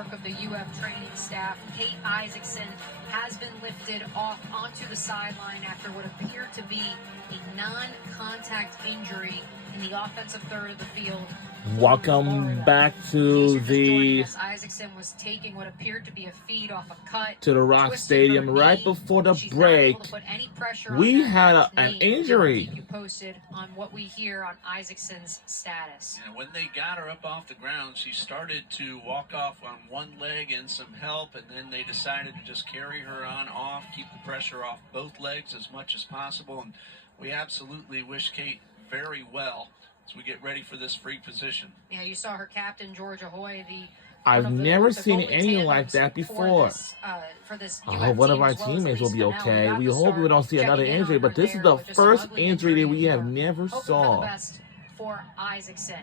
work of the UF training staff. Kate Isaacson has been lifted off onto the sideline after what appeared to be a non-contact injury in the offensive third of the field. Welcome back to the Isaacson was taking what appeared to be a feed off a cut to the Rock Stadium right before the break. We had an injury. Keep you posted on what we hear on Isaacson's status. And when they got her up off the ground, she started to walk off on one leg and some help, and then they decided to just carry her on off, keep the pressure off both legs as much as possible. And we absolutely wish Kate very well as we get ready for this free position. Yeah, you saw her captain, Georgia Hoy, I've never seen anything like that before. I hope one of our teammates will be okay. We hope we don't see another injury, but this is the first injury that we have never saw. For Isaacson.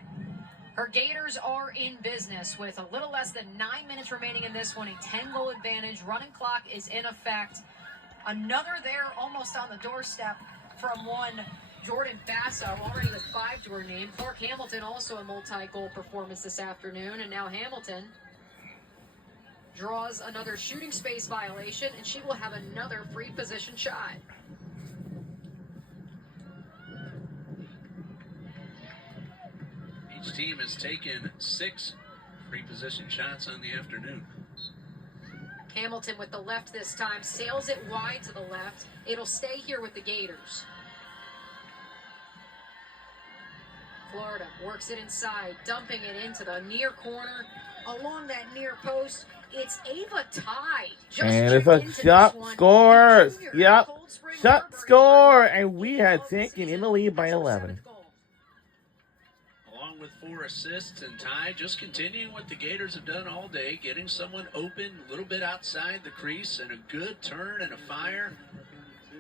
Her Gators are in business with a little less than 9 minutes remaining in this one. A 10-goal advantage. Running clock is in effect. Another there almost on the doorstep from one Jordan Basso, already with 5 to her name. Clark Hamilton also a multi-goal performance this afternoon. And now Hamilton draws another shooting space violation, and she will have another free position shot. Each team has taken 6 free position shots on the afternoon. Hamilton with the left this time, sails it wide to the left. It'll stay here with the Gators. Florida works it inside, dumping it into the near corner. Along that near post, it's Ava Tide. And it's a shot scores. Yep. Shot score. And we had taken in the lead by 11. Along with 4 assists, and Tide just continuing what the Gators have done all day, getting someone open a little bit outside the crease, and a good turn and a fire.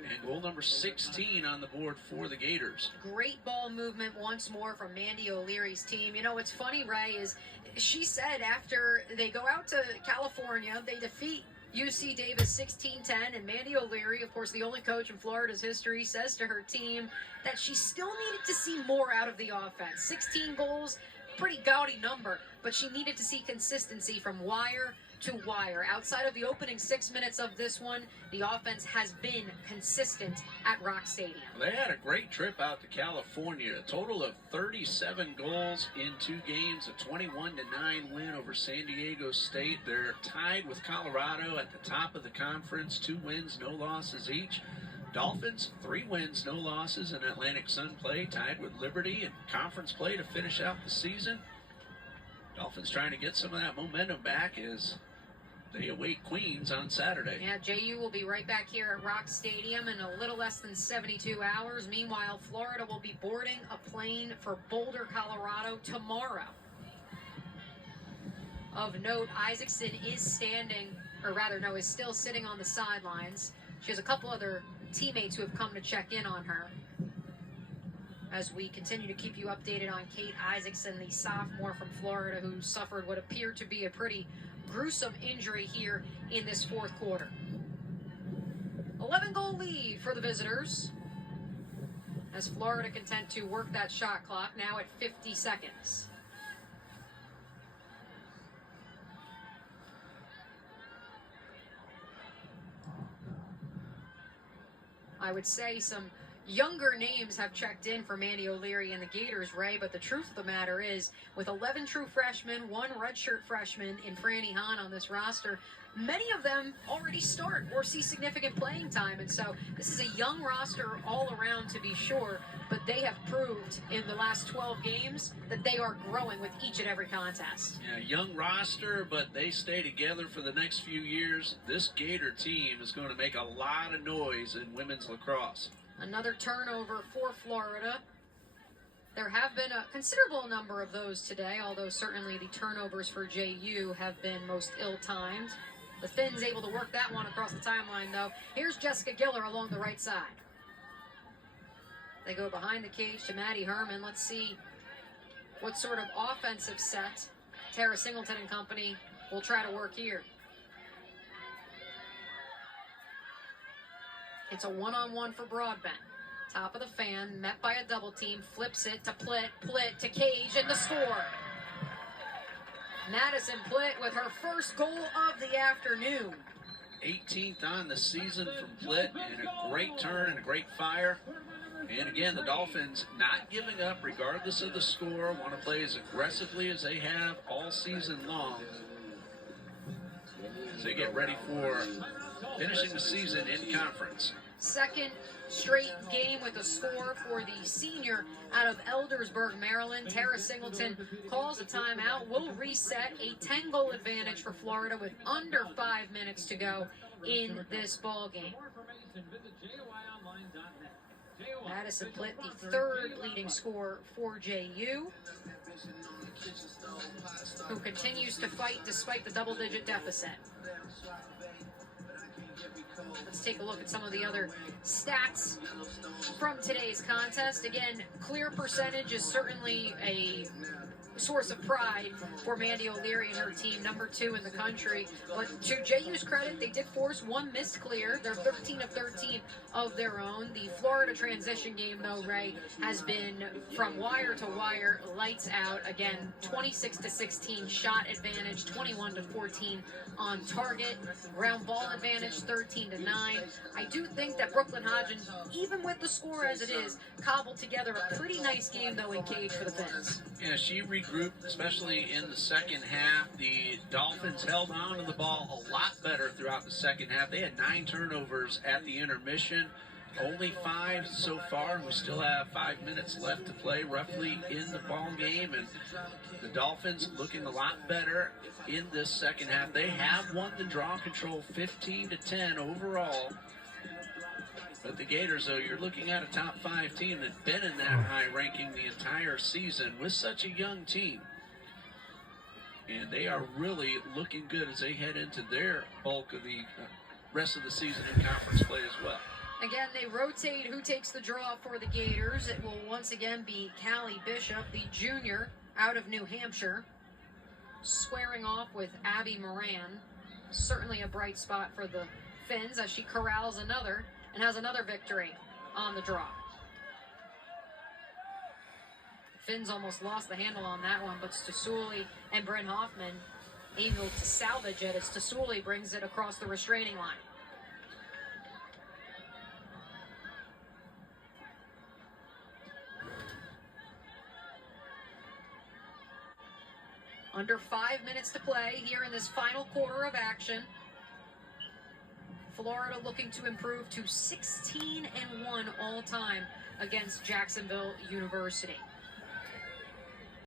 And goal number 16 on the board for the Gators. Great ball movement once more from Mandy O'Leary's team. You know, what's funny, Ray, is she said after they go out to California, they defeat UC Davis 16-10, and Mandy O'Leary, of course, the only coach in Florida's history, says to her team that she still needed to see more out of the offense. 16 goals, pretty gaudy number, but she needed to see consistency from wire to wire. Outside of the opening 6 minutes of this one, the offense has been consistent at Rock Stadium. They had a great trip out to California. A total of 37 goals in 2 games, a 21-9 win over San Diego State. They're tied with Colorado at the top of the conference, 2 wins, no losses each. Dolphins, 3 wins, no losses in Atlantic Sun play, tied with Liberty in conference play to finish out the season. Dolphins trying to get some of that momentum back as they await Queens on Saturday. Yeah, JU will be right back here at Rock Stadium in a little less than 72 hours. Meanwhile, Florida will be boarding a plane for Boulder, Colorado tomorrow. Of note, Isaacson is still sitting on the sidelines. She has a couple other teammates who have come to check in on her. As we continue to keep you updated on Kate Isaacson, the sophomore from Florida who suffered what appeared to be a pretty gruesome injury here in this 4th quarter. 11-goal lead for the visitors as Florida content to work that shot clock now at 50 seconds. I would say some younger names have checked in for Mandy O'Leary and the Gators, Ray, but the truth of the matter is, with 11 true freshmen, 1 redshirt freshman in Franny Hahn on this roster, many of them already start or see significant playing time, and so this is a young roster all around to be sure, but they have proved in the last 12 games that they are growing with each and every contest. Yeah, young roster, but they stay together for the next few years. This Gator team is going to make a lot of noise in women's lacrosse. Another turnover for Florida. There have been a considerable number of those today, although certainly the turnovers for JU have been most ill-timed. The Finns able to work that one across the timeline, though. Here's Jessica Giller along the right side. They go behind the cage to Maddie Herman. Let's see what sort of offensive set Tara Singleton and company will try to work here. It's a one-on-one for Broadbent. Top of the fan, met by a double team, flips it to Plitt to Cage, and the score. Madison Plitt with her first goal of the afternoon. 18th on the season from Plitt, and a great turn and a great fire. And again, the Dolphins not giving up regardless of the score, want to play as aggressively as they have all season long as they get ready for finishing the season in conference. Second straight game with a score for the senior out of Eldersburg, Maryland. Tara Singleton calls a timeout. Will reset a 10-goal advantage for Florida with under 5 minutes to go in this ball game. Madison Plitt, the third leading scorer for JU, who continues to fight despite the double-digit deficit. Let's take a look at some of the other stats from today's contest. Again, clear percentage is certainly a source of pride for Mandy O'Leary and her team, number 2 in the country. But to JU's credit, they did force one missed clear. They're 13 of 13 of their own. The Florida transition game, though, Ray, has been from wire to wire, lights out. Again, 26-16 shot advantage, 21-14 on target. Ground ball advantage, 13-9. I do think that Brooklyn Hodgson, even with the score as it is, cobbled together a pretty nice game, though, in cage for the Fins. Yeah, she regrouped, especially in the second half. The Dolphins held on to the ball a lot better throughout the second half. They had 9 turnovers at the intermission, only 5 so far. We still have 5 minutes left to play roughly in the ball game, and the Dolphins looking a lot better in this second half. They have won the draw control 15-10 overall. But the Gators, though, you're looking at a top 5 team that's been in that high ranking the entire season with such a young team. And they are really looking good as they head into their bulk of the rest of the season in conference play as well. Again, they rotate who takes the draw for the Gators. It will once again be Callie Bishop, the junior out of New Hampshire, squaring off with Abby Moran. Certainly a bright spot for the Fins as she corrals another and has another victory on the draw. The Fins almost lost the handle on that one, but Stasuli and Bryn Hoffman able to salvage it as Stasuli brings it across the restraining line. Under 5 minutes to play here in this final quarter of action. Florida looking to improve to 16-1 all time against Jacksonville University.